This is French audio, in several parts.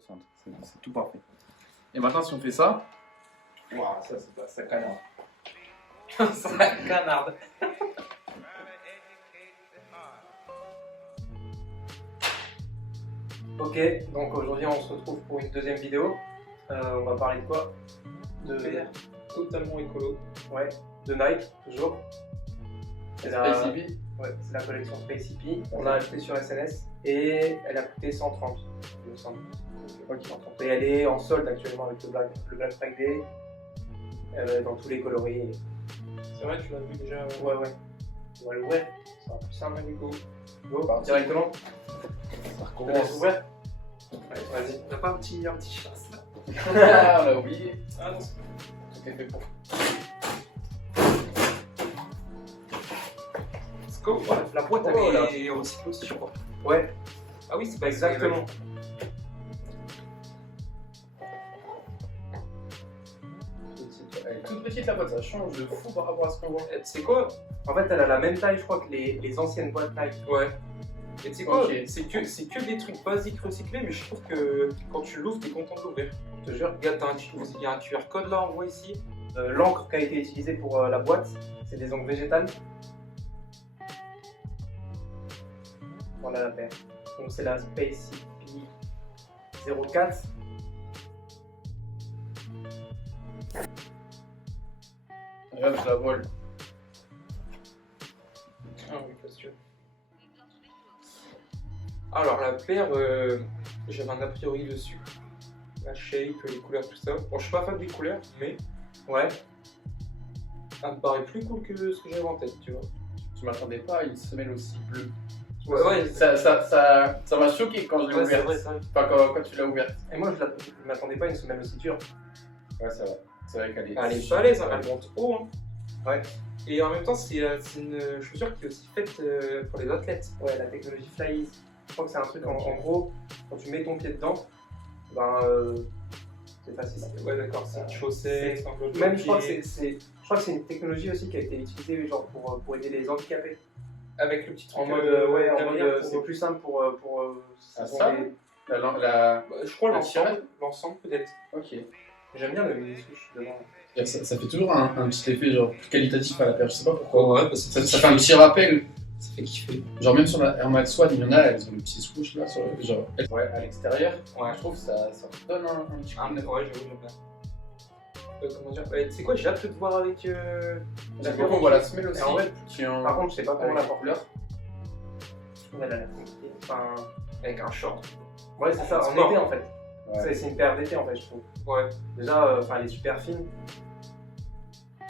60, c'est tout parfait. Et maintenant, si on fait ça, Waouh, ça c'est pas ça canarde. Ça canarde. Ok, donc aujourd'hui on se retrouve pour une deuxième vidéo. On va parler de quoi? De paire totalement écolo. Ouais, de Nike, toujours. C'est Space EV. Ouais, c'est la collection Space EP. On l'a acheté sur SNS et elle a coûté 130. Il me semble. Ok. Et elle est en solde actuellement avec le Black Friday. Dans tous les coloris. C'est vrai, tu l'as vu déjà. Ouais, ouais. On va l'ouvrir. Ça sera plus simple du coup. Go, Parti. directement. Ça Je te laisse recommence. ouvrir. Vas-y. On n'a pas un petit chasse là? Ah, on l'a oublié. Ah non, c'est Tout est fait pour. Let's go. La boîte Oh, là. elle est recyclée aussi, je crois. Ouais, Ah oui, c'est pas exactement. Elle est toute petite la boîte, ça change de fou par rapport à ce qu'on voit. C'est quoi? En fait, elle a la même taille, je crois, que les anciennes boîtes Nike. Ouais. Et tu sais quoi? Ok. C'est que des trucs basiques recyclés, mais je trouve que quand tu l'ouvres, t'es content de l'ouvrir. Je te jure. Regarde, il y a un QR code là, on voit ici. L'encre qui a été utilisée pour la boîte, c'est des encres végétales. Voilà la paire. Donc c'est la Space EP 04. Regarde, je la vole. Ah oui, bien sûr. Alors la paire, j'avais un a priori dessus. La shape, les couleurs, tout ça. Bon, je suis pas fan des couleurs, mais Ouais. ça me paraît plus cool que ce que j'avais en tête, tu vois. Je m'attendais pas à une semelle aussi bleue. Ouais, Ça m'a choqué quand je l'ai ouais, c'est ouverte. vrai, c'est vrai. Enfin, quand tu l'as ouverte. Et moi, je ne m'attendais pas à une semelle aussi dure. Ouais, c'est vrai. C'est vrai qu'elle est. Elle est balèze, hein, elle monte haut. Hein. Ouais. Et en même temps, c'est une chaussure qui est aussi faite pour les athlètes. Ouais, la technologie Fly. Je crois que c'est un truc en gros, quand tu mets ton pied dedans, ben c'est facile. Ouais, d'accord, c'est une chaussette, c'est un peu Même je crois que bloqué. je crois que c'est une technologie aussi qui a été utilisée genre pour aider les handicapés. Avec le petit truc En mode, ouais, en mode c'est plus simple pour Ah, s'ils ont ça des- Bah, je crois la l'ensemble peut-être. Ok. J'aime bien le mini swoosh devant. Ça fait toujours un petit effet genre plus qualitatif à la paire, je sais pas pourquoi. Ouais, parce que Ça fait un petit rappel. ça fait kiffer. Genre même sur la Air Max One, il y en a, elles ont le petit swoosh là, genre ouais, à l'extérieur. Ouais. Je trouve que ça donne un petit coup de neuf. Ouais, j'avoue, j'aime bien. Comment dire? Tu sais quoi, j'ai hâte de te voir avec. J'aime beaucoup, on voit la semelle aussi. Et en vrai, qui est en- par contre, je sais pas comment avec la la porter. couleur. Je trouve elle a l'air compliquée. Enfin, Avec un short. ouais, c'est ça, en Sport. été en fait. Ouais. C'est une paire d'été en fait, je trouve. Ouais. Déjà, enfin, elle est super fine.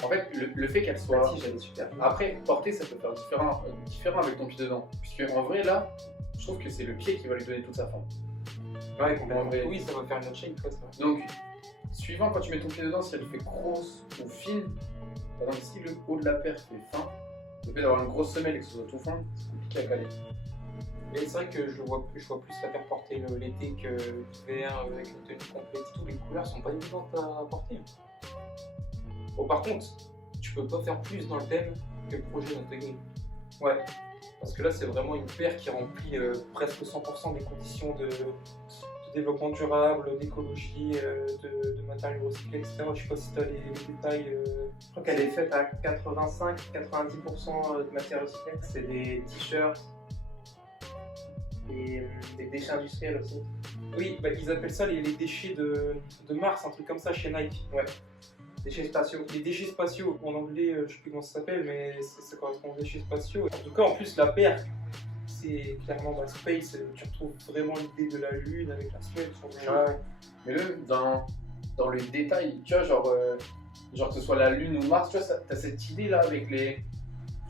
En fait, le fait qu'elle La soit. tige, elle est super fine. Après, porter, ça peut faire différent avec ton pied dedans. Puisque en vrai, là, je trouve que c'est le pied qui va lui donner toute sa forme. Ouais, complètement. Ouais. Oui, ça va faire une autre shape, quoi, ça. Donc, suivant quand tu mets ton pied dedans, si elle fait grosse ou fine, par exemple, si le haut de la paire fait fin, le fait d'avoir une grosse semelle et que ce soit tout fin, c'est compliqué à caler. Et c'est vrai que je vois plus la faire porter l'été que l'hiver avec une tenue complète et tout. Les couleurs sont pas évidentes à porter. Bon, par contre, tu peux pas faire plus dans le thème que le projet d'intégrer. Ouais. Parce que là, c'est vraiment une paire qui remplit presque 100% des conditions de développement durable, d'écologie, de matériaux recyclés, etc. Je sais pas si tu as les détails. Je crois qu'elle est faite à 85-90% de matière recyclée. C'est des t-shirts, des déchets industriels aussi. Oui, bah, ils appellent ça les déchets de Mars, un truc comme ça chez Nike. Ouais. Déchets spatiaux. Les déchets spatiaux, en anglais, je sais plus comment ça s'appelle, mais ça correspond aux déchets spatiaux. En tout cas, en plus, la paire, c'est clairement Space. Tu retrouves vraiment l'idée de la Lune avec la semelle sur le jeu. Ouais. Mais même dans le détail, tu vois, genre que ce soit la Lune ou Mars, tu vois, t'as cette idée là avec les.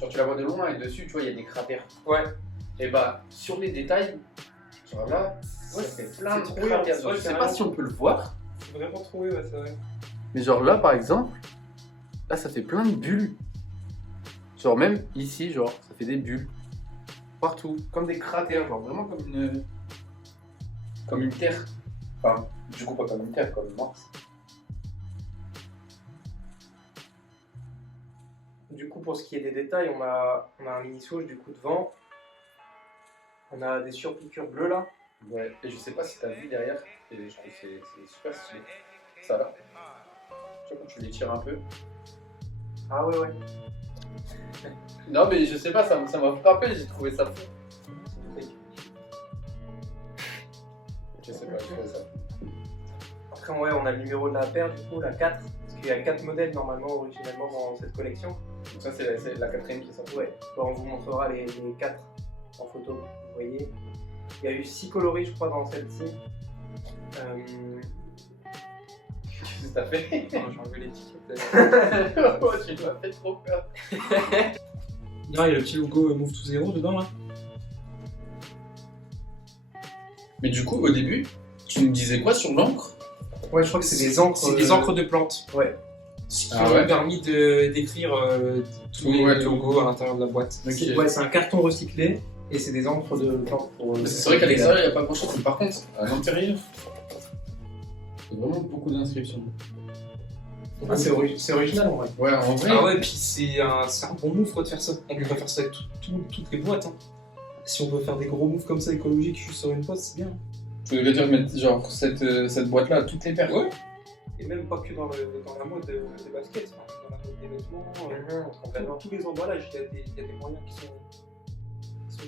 Genre, tu la vois de loin et dessus, tu vois, il y a des cratères. Ouais. Et bah, sur les détails, genre là, ça Ouais, fait plein de c'est cratères. trouvé, Genre, je sais carrément. pas si on peut le voir, C'est vraiment trouvé, ouais, c'est vrai. mais genre là, par exemple, là, ça fait plein de bulles. Genre, même ici, genre, ça fait des bulles. Partout, comme des cratères, genre vraiment comme une terre. Enfin, du coup, pas comme une terre, comme Mars. Du coup, pour ce qui est des détails, on a un mini swoosh du coup devant. On a des surpiqûres bleues là. Ouais, et je sais pas si t'as vu derrière, et je trouve que c'est super stylé. Ça là. Tu vois, quand tu les tires un peu. Ah ouais. Non, mais je sais pas, ça m'a frappé, j'ai trouvé ça fou. Je sais pas, je trouvais ça. Après, ouais, on a le numéro de la paire, du coup, la 4. Parce qu'il y a 4 modèles normalement, originellement, dans cette collection. Donc, ça, c'est la quatrième qui sort. Ouais, bon, on vous montrera les 4 en photo, vous voyez. Il y a eu 6 coloris, je crois, dans celle-ci. Qu'est-ce que t'as fait? J'ai enlevé l'étiquette. Oh, tu m'as fait trop peur. Non, il y a le petit logo Move to Zero dedans là. Mais du coup, au début, tu me disais quoi sur l'encre? Ouais, je crois que c'est des encres. C'est des encres de plantes. Ouais. Ce qui Ah ont ouais. permis d'écrire tous les Ouais, logos à l'intérieur de la boîte. Ok. Ouais, c'est un carton recyclé et c'est des encres de plantes pour. C'est vrai qu'à l'extérieur, il n'y a pas grand chose. Par contre, à l'intérieur, il y a vraiment beaucoup d'inscriptions. Ah, c'est original en vrai. Ouais, en vrai. Ah ouais, puis c'est un bon move quoi de faire ça. On peut pas faire ça avec toutes les boîtes. Hein. Si on veut faire des gros moves comme ça écologiques juste sur une boîte, c'est bien. Tu voudrais dire mettre genre cette boîte-là à toutes les paires? Ouais. Et même pas que dans la mode des baskets, hein. Dans la mode des vêtements, tous les emballages, il y a des moyens qui sont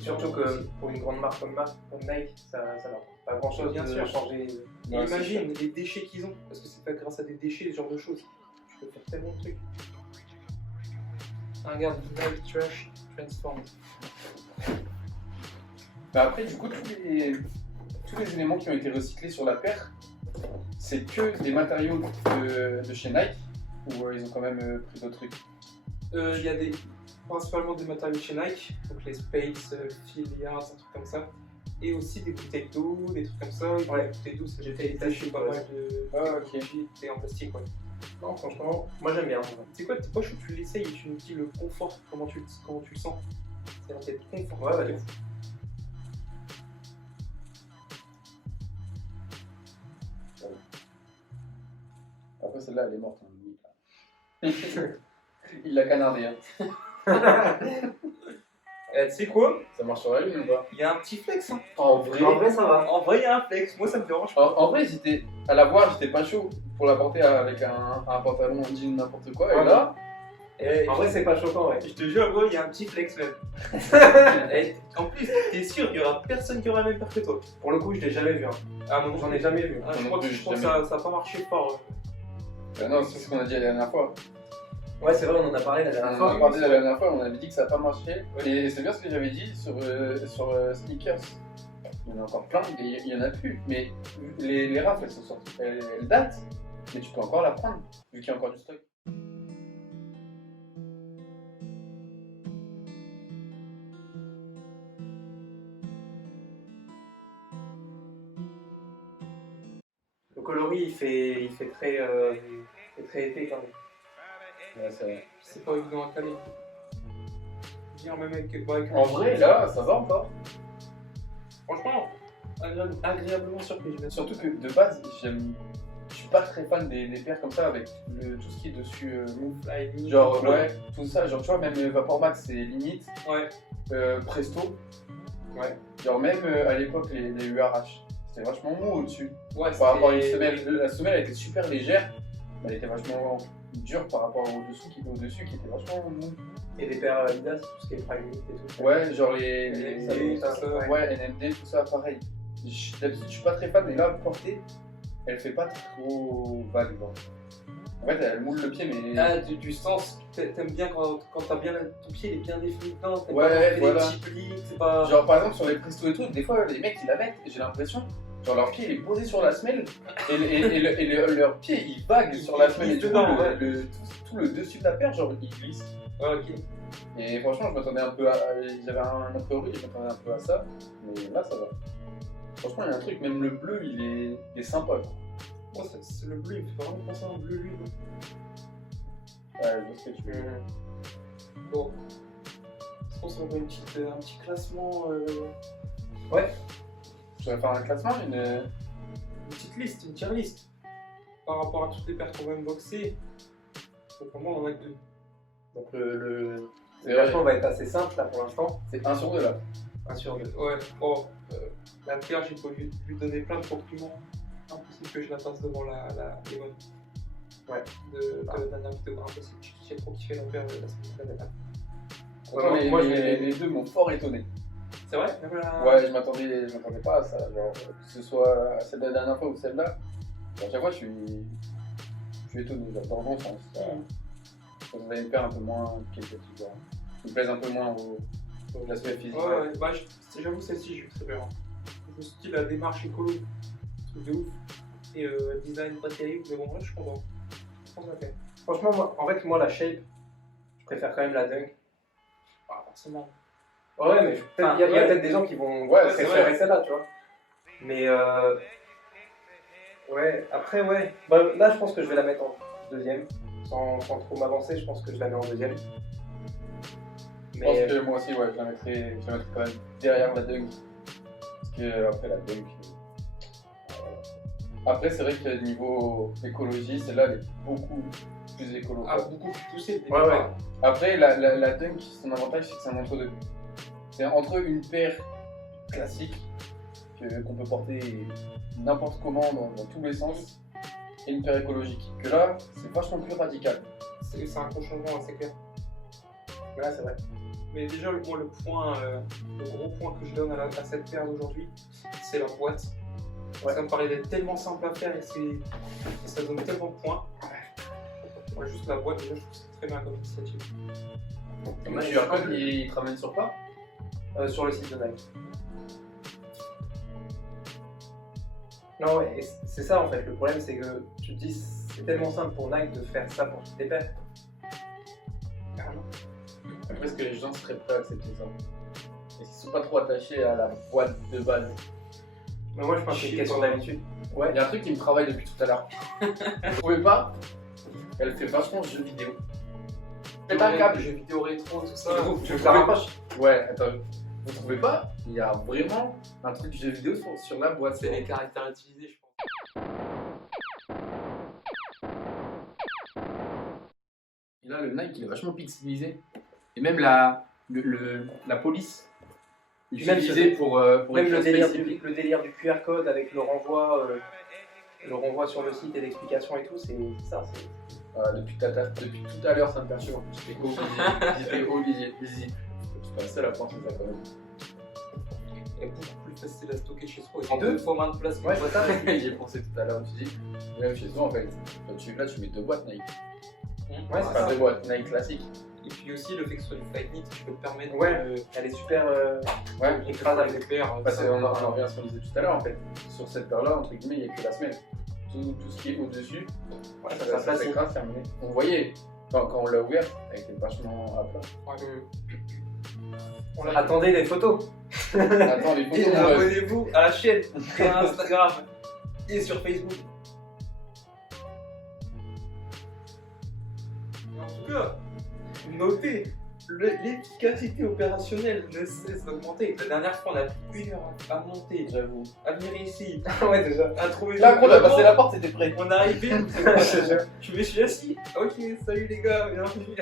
Surtout que pour une grande marque comme Nike, ça leur coûte pas grand chose Bien de sûr. changer. Et imagine les déchets qu'ils ont, parce que c'est pas grâce à des déchets, ce genre de choses. Tu peux faire tellement de trucs. Ah, regarde, Nike Trash Transformed. Bah après, du coup, tous les éléments qui ont été recyclés sur la paire, c'est que des matériaux de chez Nike, ou ils ont quand même pris d'autres trucs? Il y a principalement des matériaux chez Nike, donc les Spades, Filiards, un truc comme ça. Et aussi des bouteilles d'eau, des trucs comme ça. Ouais. Les bouteilles d'eau, J'ai j'ai fait fait des détacher pas tâches, mal de Ah, ok. bouteilles en plastique. Ouais. Non, franchement, moi j'aime bien. C'est quoi, t'es pas chaud, tu l'essayes et tu nous dis le confort, comment tu le sens. C'est un tête confort. Ouais, ouais. Après, celle-là, elle est morte. Hein, il l'a canardé. Hein. Tu sais quoi? Ça marche sur la lune ou pas? Il y a un petit flex. Hein. En vrai, ça va. En vrai, il y a un flex. Moi, ça me dérange pas. en vrai, à la voir, j'étais pas chaud pour la porter avec un pantalon, un jean, n'importe quoi. Ouais, Et là, En vrai, c'est pas choquant, ouais. Je te jure, gros, il y a un petit flex même. Et en plus, t'es sûr, il y aura personne qui aura la même paire que toi. Pour le coup, je l'ai jamais vu. Hein. Ah non, J'en ai jamais vu. Ah, je Non crois que plus, ça n'a pas marché fort. bah non, c'est ce qu'on a dit la dernière fois. Ouais, c'est vrai, on en a parlé la dernière On fois. en a parlé la dernière fois, on avait dit que ça n'a pas marché. Et c'est bien ce que j'avais dit sur Sneakers. Il y en a encore plein, et il y en a plus. Mais les rafles, elles sont sorties. Elles datent, mais tu peux encore la prendre, vu qu'il y a encore du stock. Le coloris, il fait très été quand même. Ouais, c'est vrai. C'est pas évident à caler. Dire même avec En vrai, là, ça va encore. franchement, agréablement surpris. Je vais Surtout que de base, je suis pas très fan des paires comme ça avec tout ce qui est dessus move. Genre, ouais, tout ça, genre tu vois, même Vapor Max c'est limite. Ouais. Presto, Ouais. genre même à l'époque les URH, c'était vachement mou au-dessus. Ouais, Par rapport à une semelle, la semelle elle était super légère, mais elle était vachement dure par rapport au-dessus qui était vachement mou. Et des paires Adidas, tout ce qui est Prime Elite et tout. Ouais, genre les NMD, tout ça, ouais, NMD, tout ça, pareil. D'habitude, je suis pas très fan, mais là, portée, elle fait pas trop vague. Quoi. En fait, elle moule le pied, mais. Ah, du sens, t'aimes bien quand t'as bien ton pied il est bien défini dedans, t'aimes Ouais, pas quand il fait voilà. des petits plis, c'est pas. Genre, par exemple, sur les Presto et tout, des fois, les mecs, ils la mettent, et j'ai l'impression, genre, leur pied, il est posé sur la semelle, et leur pied, il vague sur la semelle, et du coup, dedans, ouais. tout le dessus de la paire, genre, il glisse. Ah, ok. Et franchement, je m'attendais un peu à. J'avais un a priori, je m'attendais un peu à ça, mais là, ça va. Franchement, il y a un truc, même le bleu, il est sympa. Quoi. Moi, c'est le bleu, il me fait vraiment penser à un bleu lui. Ouais, je vois ce que tu veux. Bon. Je pense qu'on va faire un petit classement. Ouais. Je vais faire un classement, Une petite liste, une tier list. Par rapport à toutes les paires qu'on va unboxer. Donc pour moi, on en a que 2. Donc le C'est classement va être assez simple là pour l'instant. C'est 1 sur 2 là. 1 sur 2. Ouais, oh. La pierre, j'ai beau lui donner plein de compliments. Impossible que je la passe devant les bonnes. Ouais, de la dernière vidéo, impossible. J'ai trop kiffé non plus la semaine dernière. Pourtant, moi, les deux m'ont fort étonné. C'est vrai? Ouais, je m'attendais pas à ça. Genre, que ce soit celle de la dernière fois ou celle-là, à chaque fois, je suis étonné. Genre, dans le bon sens. Ça va me faire un peu moins qualitatif. Ça me plaise un peu moins au l'aspect physique. Ouais, bah, j'avoue, celle-ci, je suis très bien. Je me suis dit, la démarche écolo, truc de ouf. Et design pas terrible, mais bon, moi, je suis content. Franchement, moi, la shape, je préfère quand même la dunk. Pas forcément. Ouais, mais il y a peut-être des gens qui vont préférer celle-là, tu vois. Mais ouais, après, ouais. Bah, là, je pense que je vais la mettre en deuxième. Sans trop m'avancer, je pense que je la mets en deuxième. Je pense que moi aussi, ouais, je la mettrais quand même derrière la dunk. Parce que après la dunk. Après, c'est vrai que niveau écologie, celle-là, elle est beaucoup plus écolo. Ah, beaucoup plus poussé. Ouais. Après, la dunk, son avantage, c'est que c'est un entre-deux. C'est entre une paire classique qu'on peut porter n'importe comment dans tous les sens et une paire écologique. Que là, c'est vachement plus radical. C'est un gros changement, c'est clair. Ouais, c'est vrai. Mais déjà, moi, le gros point que je donne à cette paire d'aujourd'hui, c'est la boîte. Ouais. Ça me paraît d'être tellement simple à faire et ça donne tellement de points. Ouais, juste la boîte, déjà, je trouve que c'est très bien comme initiative. Le QR code, il te ramène sur quoi? Sur le site de Nike. Non, ouais, c'est ça en fait. Le problème, c'est que tu te dis, c'est tellement simple pour Nike de faire ça pour toutes les paires. Carrément. Après, est-ce que les gens seraient prêts à accepter ça? Est-ce qu'ils sont pas trop attachés à la boîte de base? Mais moi, je pense que c'est une question d'habitude. Ouais, il y a un truc qui me travaille depuis tout à l'heure. Vous trouvez pas? Elle fait vachement jeux vidéo. C'est pas un câble. Jeux vidéo rétro, tout ça. Je la rapproche. Ouais, attends. Vous trouvez pas? Il y a vraiment un truc jeu vidéo sur la boîte. C'est les caractères utilisés, je pense. Et là, le Nike, il est vachement pixelisé. Et même la police, il est utilisé pour même le délire spécifique. le délire du QR code avec le renvoi sur le site et l'explication et tout, c'est ça. Depuis tout à l'heure, ça me perturbe. J'étais obligé. Je suis pas le seul à penser ça quand même. Et beaucoup plus facile à stocker chez soi. En 2 fois moins de place. Ouais, c'est ça. J'y ai pensé tout à l'heure. Je me suis dit, même chez toi en fait, là tu mets 2 boîtes Nike. Ouais, c'est pas ça. 2 boîtes Nike classiques. Et puis aussi le fait que ce soit du flight knit, tu peux te permettre Elle est super écrasable avec les paires. On en revient à ce qu'on disait tout à l'heure en fait. Sur cette paire-là, entre guillemets, il n'y a que la semelle. Tout ce qui est au-dessus, ça s'écrase, terminé. On voyait, quand on l'a ouverte, elle était vachement à plat. Attendez les photos. Attends, les photos. Et abonnez-vous à la chaîne et à Instagram et sur Facebook. Et en tout cas, notez, l'efficacité opérationnelle ne cesse d'augmenter. La dernière fois, on a pris 1 heure à monter, J'avoue. à venir ici, Ouais, déjà. à trouver. Là, quand on a passé la porte, c'était prêt. On est arrivé, je me suis assis. Ok, salut les gars, bienvenue.